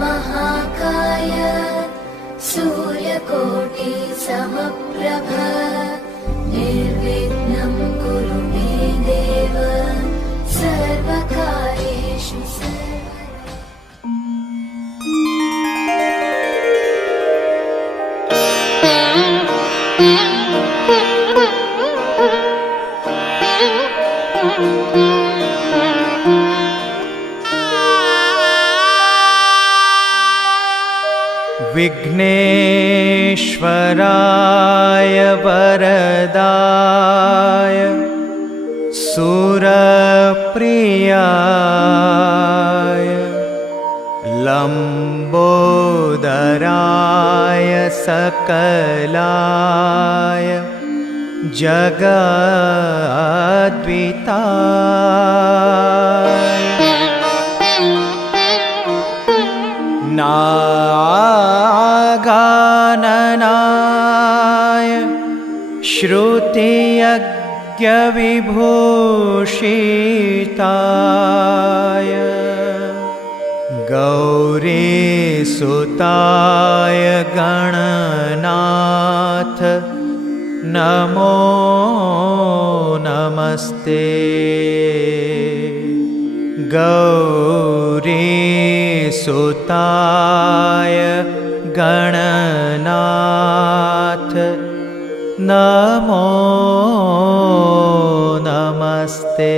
महाकाय सूर्यकोटि समप्रभ निर्विघ्नं कुरु मे देव सर्वकार्येषु विघ्नेश्वराय वरदाय सुरप्रियाय लम्बोदराय सकलाय जगद्विताय नागाननाय श्रुतियज्ञविभूषिताय गौरीसुताय गणनाथ नमो नमस्ते। गौरीसुताय गणनाथ नमो नमस्ते।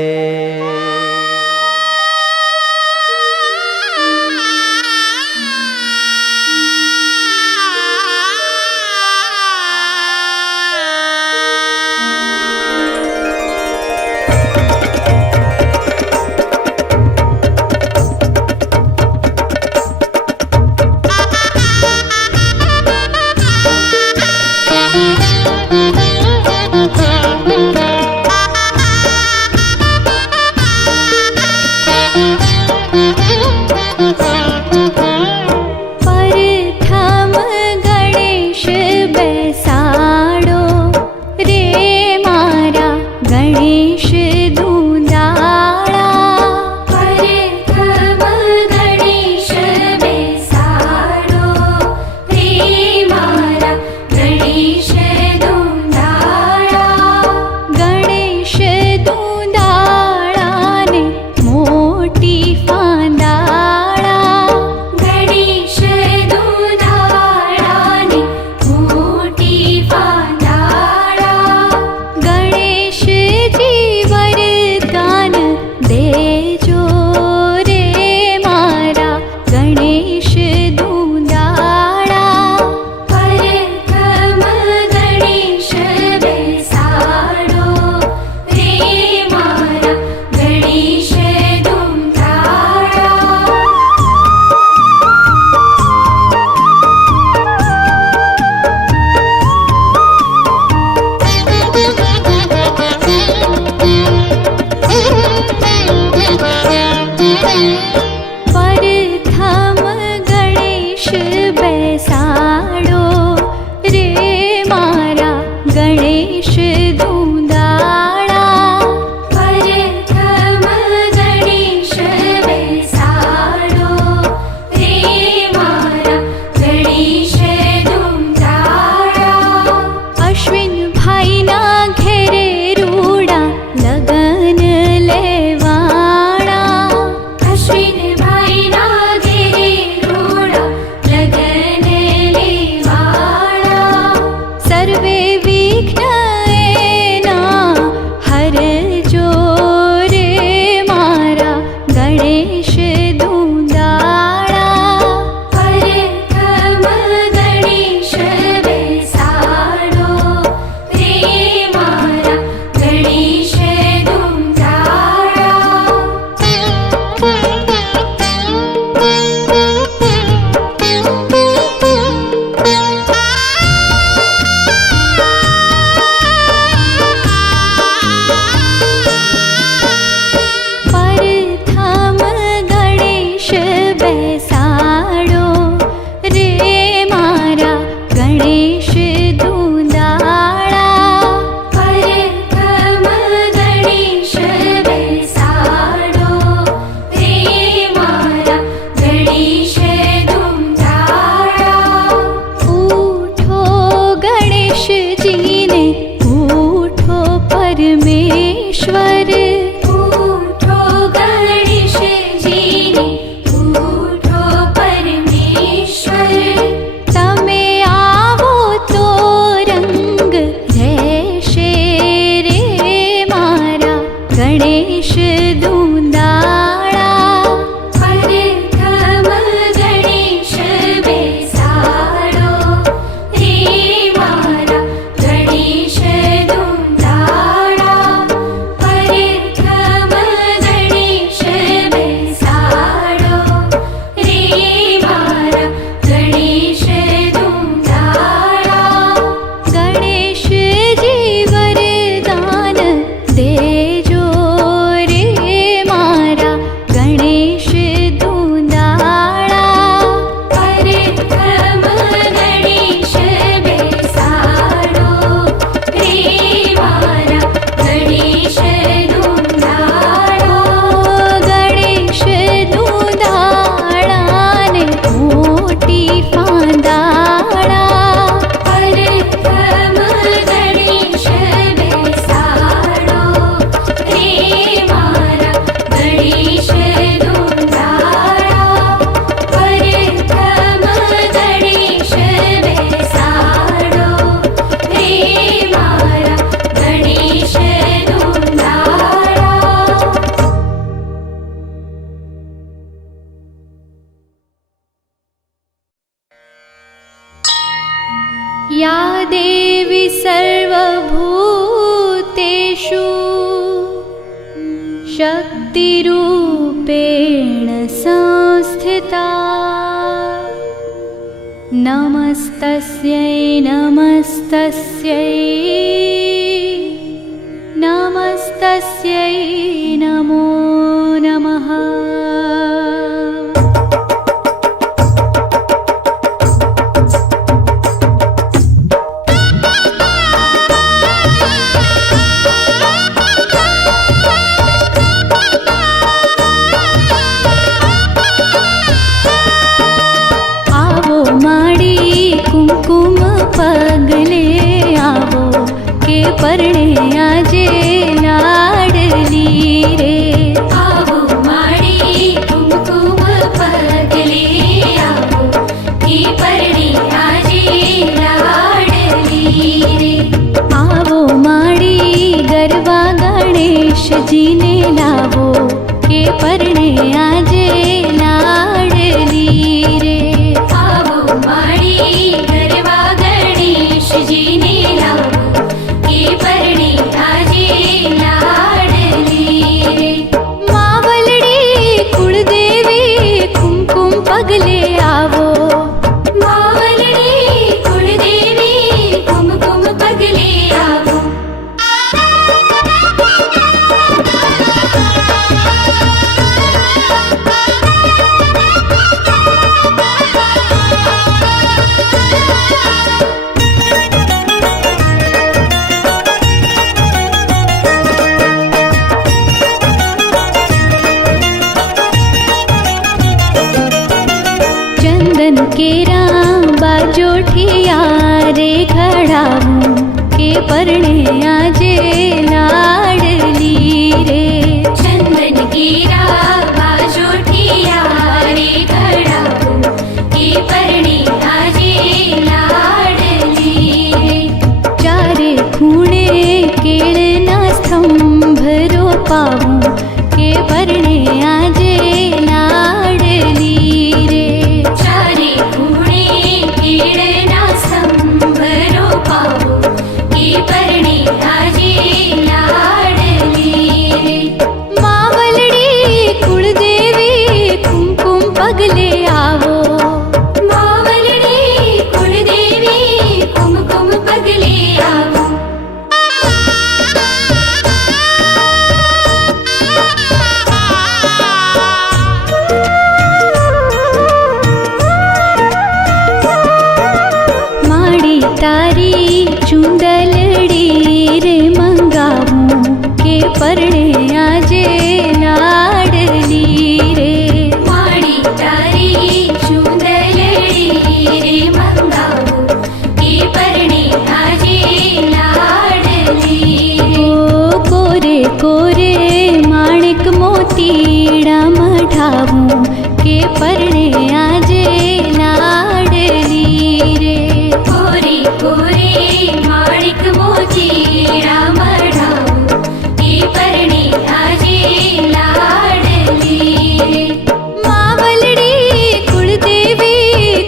या देवी सर्वभूतेषु शक्तिरूपेण संस्थिता नमस्तस्यै नमस्तस्यै नमस्तस्यै नमो नमः। कुमकुम पगले आवो के परणे आजे लाडली रे। आवो माड़ी कुमकुम पगले आवो के परणे आजे लाडली रे। आवो माड़ी गरबा गणेश जी ने लावो के परणे आजे लाडली रे। आवो माड़ी गरबा गणेश जी ने लावो के परणे आजे लाडली रे। मावलड़ी कुलदेवी कुमकुम पगले आवो। मावलड़ी कुलदेवी कुमकुम पगले आवो। चंदन केरा बाजोठिया रे खड़ाऊं के परणे आजे लाडली रे। चंदन केरा बाजोठिया रे खड़ाऊं के परणे आजे लाडली रे। चारे खूणे केळना स्तंभ रोपाऊं के परणे आजे लाडली रे। चारे खूणे केळना स्तंभ रोपावो के परणे आजे लाडली रे। मावलड़ी कुलदेवी कुमकुम पगले आवो। मावलड़ी कुलदेवी कुमकुम पगले आवो। माड़ी तारी चुंदलड़ी रे मंगाऊं के परणे आजे लाडली रे। माड़ी तारी चुंदलड़ी रे मंगावो के परणे आजे लाडली रे। ओ कोरे कोरे माणिक मोतीड़ा मढ़ाऊं के परणे आजे लाडली रे। कोरे कोरे माणिक मोतीड़ा मढ़ावो के परणे आजे लाडली रे। मावलड़ी कुलदेवी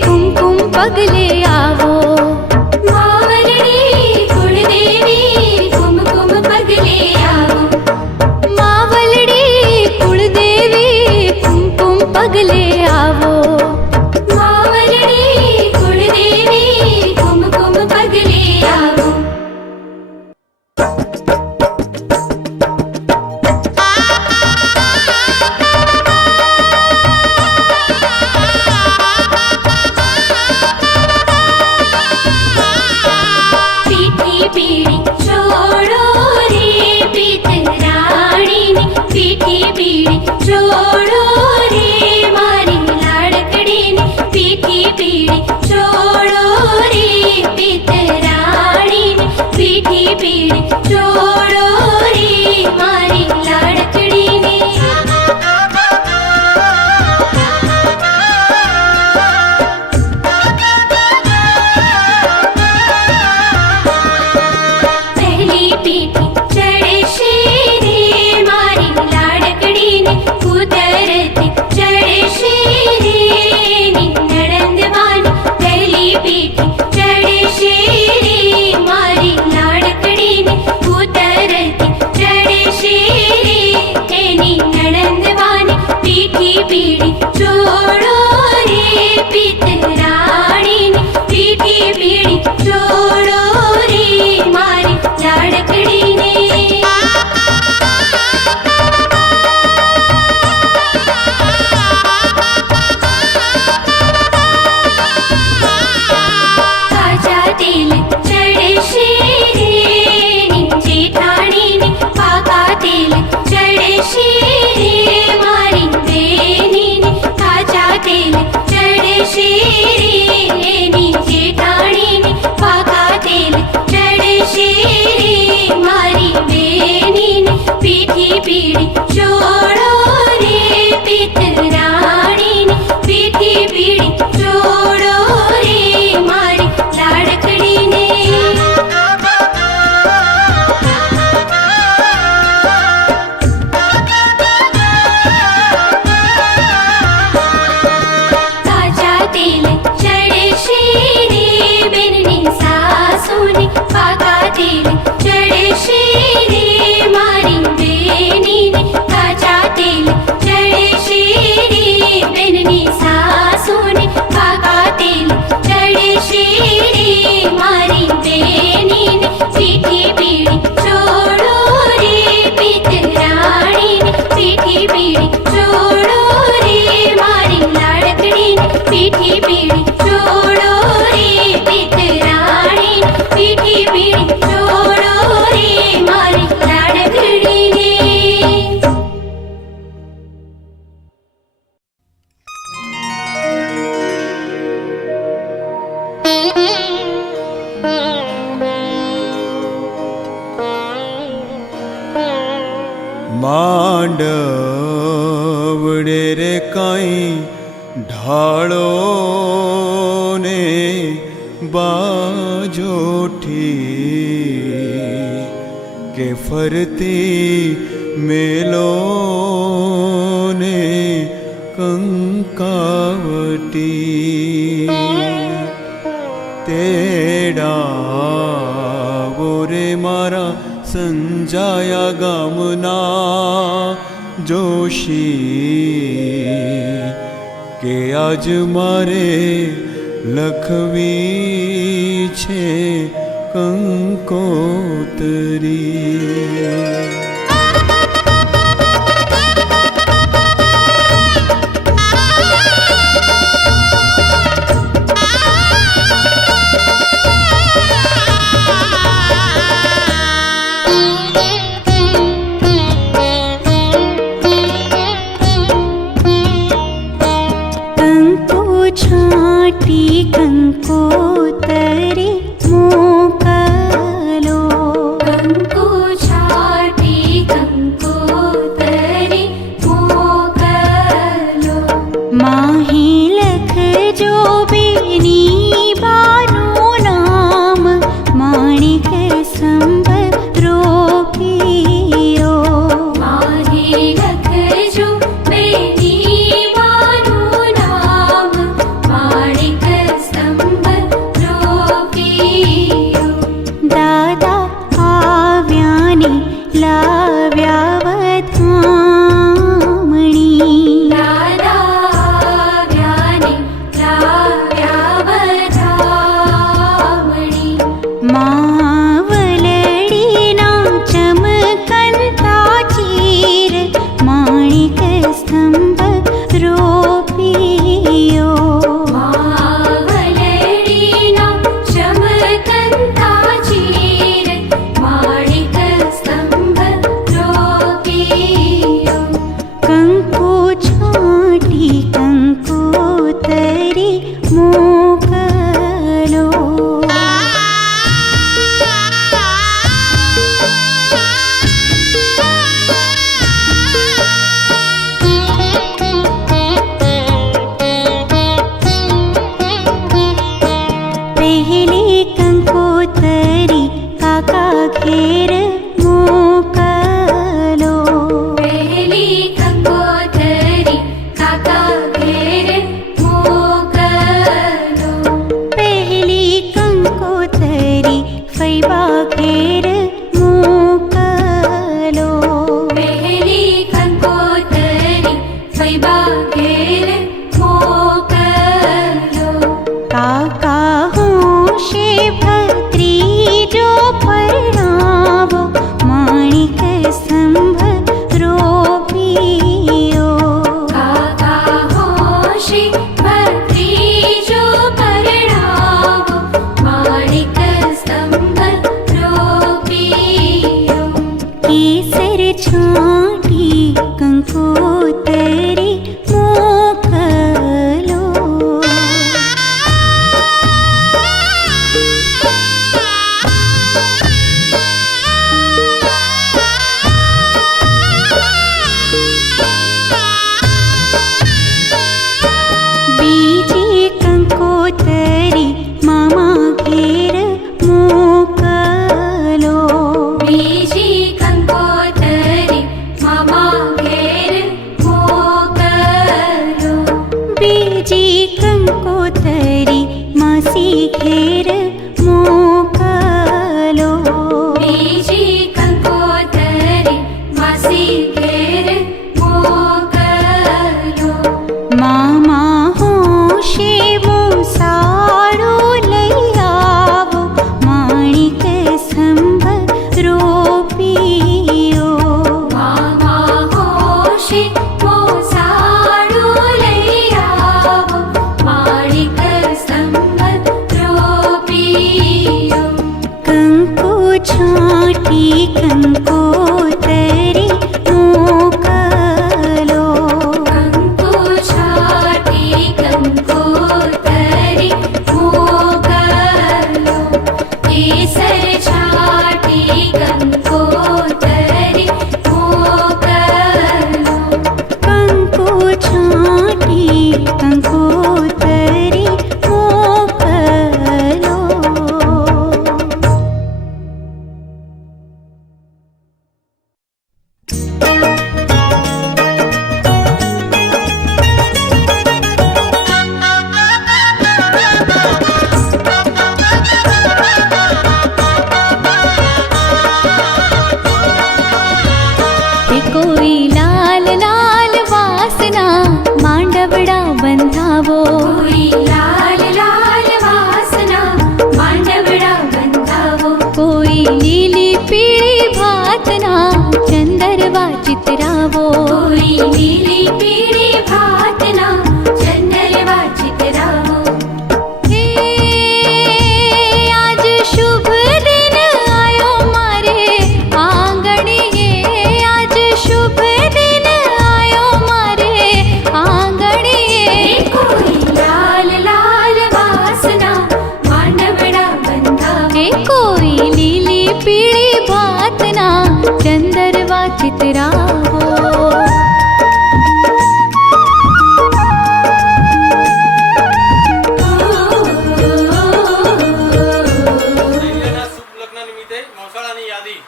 कुमकुम पगले आवो। मावलड़ी कुलदेवी कुमकुम पगले आवो। मावलड़ी कुलदेवी कुमकुम पगले आवो। मावलड़ी कुलदेवी कुमकुम पगले आवो। पीठी पीड़ी छोड़ो रे पीतराणी ने। पीठी पीड़ी छोड़ो रे मारी लाड़कड़ी ने। पीठी पीड़ी छोड़ो रे पीतराणी ने। पीठी पीड़ी छोड़ो रे मारी लाड़कड़ी ने। पहली पीठी चढ़े शेरे मारी लाड़कड़ी ने। उतरती चढ़े शेरे नी नड़ंद वानी। पहली पीठी चढ़े शेरे માંડવડે રે કાંઈ ઢાળો ને બાજોઠી કે ફરતી મેલો ને કંકાવટી તેડાવો રે મારા સંજાયા ગામના જોશી કે આજ મારે લખવી છે કંકોતરી. છાટી કંકોતરી મોકલો, કંકુ છાટી કંકોતરી મોકલો. માહી લખજો બેની બાનું નામ માણિક સંભરો પીરો. માહી લખજો બેની બાનું નામ માણિક સ્તંભ રોપીયો. દાદા આવ્યા ને લાવ્યા વધામણી, દાદા चितरावो ધૈર્યના શુભ લગ્ન નિમિત્તે મોસાળાની યાદી.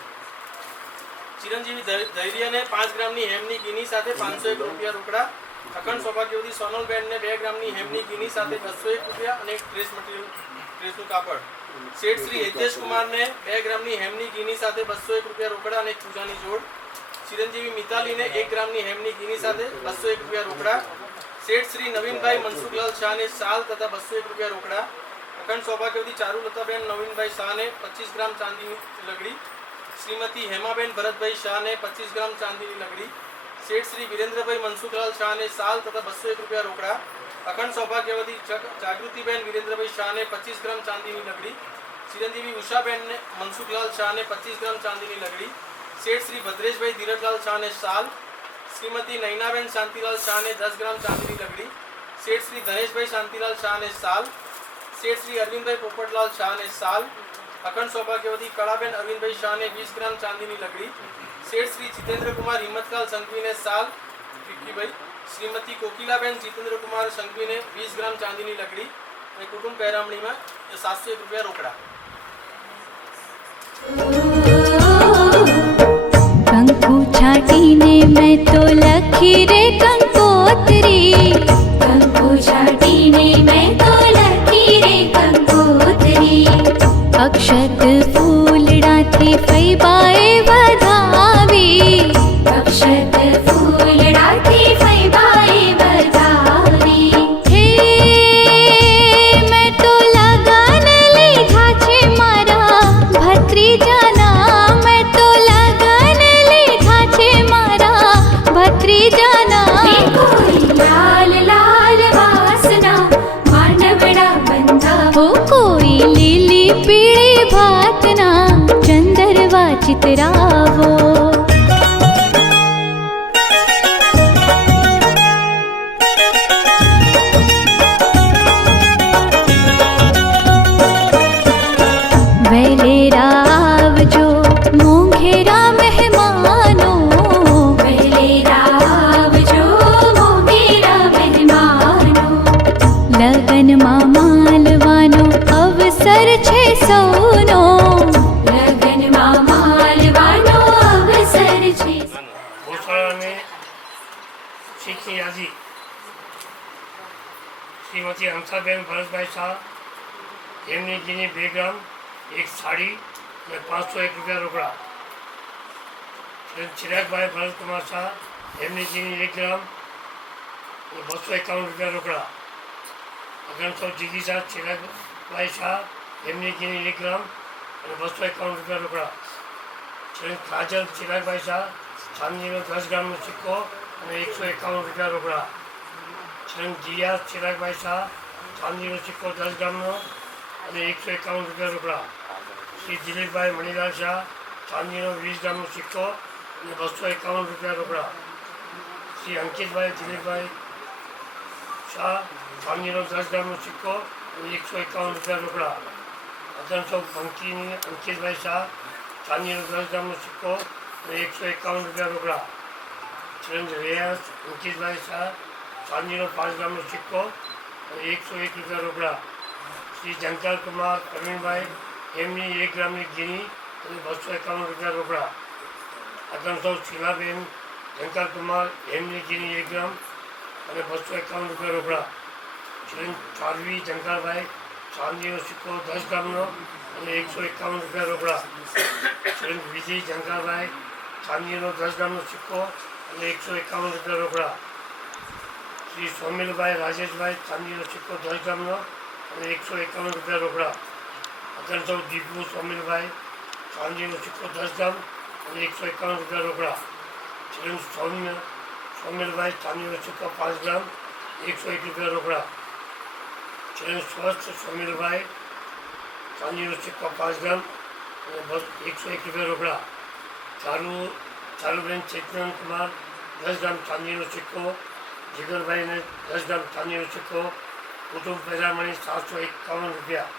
ચિરંજીવી ધૈર્યને 5 ગ્રામની હેમની ઘીની સાથે 501 રૂપિયા રોકડા. અખંડ સૌભાગ્યવતી સોનલબેનને 2 ગ્રામની હેમની ઘીની સાથે 201 રૂપિયા અને એક ડ્રેસનું કાપડ. શેઠ શ્રી હિતેશ કુમારને 2 ગ્રામની હેમની ઘીની સાથે 201 રૂપિયા રોકડા અને એક પૂજાની જોડ. ચિરંજીવી મિતાલીને 1 ગ્રામની હેમની ઘીની સાથે 201 રૂપિયા રોકડા. શેઠ શ્રી નવીનભાઈ મનસુખલાલ શાહને શાલ તથા 201 રૂપિયા રોકડા. અખંડ સૌભાગ્યવતી ચારુલતાબેન નવીનભાઈ શાહને 25 ગ્રામ ચાંદીની લગડી. શ્રીમતી હેમાબેન ભરતભાઈ શાહને 25 ગ્રામ ચાંદીની લગડી. શેઠ શ્રી વિરેન્દ્રભાઈ મનસુખલાલ શાહને શાલ તથા 201 રૂપિયા રોકડા. અખંડ સૌભાગ્યવતી જાગૃતિબેન વિરેન્દ્રભાઈ શાહને 25 ગ્રામ ચાંદીની લગડી. ચિરંજીવી ઉષાબેનને મનસુખલાલ શાહને 25 ગ્રામ ચાંદીની લગડી. શેઠ શ્રી ભદ્રેશભાઈ ધીરજલાલ શાહને શાલ. શ્રીમતી નૈનાબેન શાંતિલાલ શાહને 10 ગ્રામ ચાંદીની લગડી. શેઠ શ્રી ધનેશભાઈ શાંતિલાલ શાહને શાલ. શેઠ શ્રી અરવિંદભાઈ પોપટલાલ શાહને શાલ. અખંડ સૌભાગ્યવતી કળાબેન અરવિંદભાઈ શાહને 20 ગ્રામ ચાંદીની લગડી. શેઠ શ્રી જીતેન્દ્રકુમાર હિંમતલાલ સંઘવીને શાલ વિક્કીભાઈ. શ્રીમતી કોકિલાબેન જીતેન્દ્રકુમાર સંઘવીને 20 ગ્રામ ચાંદીની લગડી અને કુટુંબ પહેરામણીમાં 701 રૂપિયા રોકડા. કંકુ છાટીને મેં તો લખી રે કંકોત્રી કંકુ છાટીને મેં તો લખી રે કંકોત્રી. અક્ષત ફૂલડાથી ફૈબાએ વધાવી અક્ષત ફૂલડાથી ફૈબાએ વધાવી. હે મેં તો લગન લીધા છે મારા ભત્રીજાના મેં તો લગન લીધા છે મારા ભત્રીજાના. ને કોઈ લાલ લાલ વાસના માંડવડા બંધાવો. હો કોઈ લીલી પીળી ભાતના ચંદરવા ચિતરાવો. વેલેરા આવજો મોંઘેરા મહેમાનો વહેલેરા આવજો મોંઘેરા મહેમાનો. લગનમાં માલવાનો અવસર છે સૌનો લગનમાં માલવાનો અવસર છે. મોસાળાની શીખની યાદી. શ્રીમતી હંસાબેન ભરતભાઈ શાહ એમની ઘીની 2 ગ્રામ, એક સાડી અને 501 રૂપિયા રોકડા. ચિરાગભાઈ ભરતકુમાર શાહ એમની ઘીની 1 ગ્રામ અને 251 રૂપિયા રોકડા. અગણસો જીગીસા ચિરાગભાઈ શાહ એમની ઘીની 1 ગ્રામ અને 251 રૂપિયા રોકડા. કાજલ ચિરાગભાઈ શાહ ચાંદીનો 10 ગ્રામનો સિક્કો અને 151 રૂપિયા રોકડા. જીયા ચિરાગભાઈ શાહ ચાંદીનો સિક્કો 10 ગ્રામનો અને 151 રૂપિયા રોકડા. શ્રી દિલીપભાઈ મણિલાલ શાહ ચાંદીનો 20 ગ્રામનો સિક્કો અને 251 રૂપિયા રોકડા. શ્રી અંકિતભાઈ દિલીપભાઈ શાહ ચાંદીનો 10 ગ્રામનો સિક્કો અને 151 રૂપિયા રોકડા. અગણસો બંકીની અંકિતભાઈ શાહ ચાંદીનો 10 ગ્રામનો સિક્કો અને 151 રૂપિયા રોકડા. શ્રી રેયાસ અંકિતભાઈ શાહ ચાંદીનો 5 ગ્રામનો સિક્કો અને 101 રૂપિયા રોકડા. શ્રી જંકાર કુમાર પ્રવીણભાઈ એમની 1 ગ્રામની ઘીની અને 251 રૂપિયા રોકડા. અગણસો શીલાબેન જંકાર કુમાર એમની ઘીની 1 ગ્રામ અને 251 રૂપિયા રોકડા. શ્રી ચારવી જંકારભાઈ ચાંદીનો સિક્કો 10 ગ્રામનો અને 151 રૂપિયા રોકડા. શ્રી વિજય જંકારભાઈ ચાંદીનો 10 ગ્રામનો સિક્કો અને 151 રૂપિયા રોકડા. શ્રી સોમિલભાઈ રાજેશભાઈ ચાંદીનો સિક્કો 10 ગ્રામનો અને 151 રૂપિયા રોકડા. અગણસો દીપુ સોમિલભાઈ ચાંદીનો સિક્કો 10 ગ્રામ અને 151 રૂપિયા રોકડા. શ્રી સોમિલભાઈ ચાંદીનો સિક્કો 5 ગ્રામ 101 રૂપિયા રોકડા. શ્રી સ્વસ્થ સોમિલભાઈ ચાંદીનો સિક્કો 5 ગ્રામ અને 101 રૂપિયા રોકડા. ચારુબેન ચેતન કુમાર 10 ગ્રામ ચાંદીનો સિક્કો, જીગરભાઈને 10 ગ્રામ ચાંદીનો સિક્કો, કુટુંબ પહેરામણી 751 રૂપિયા.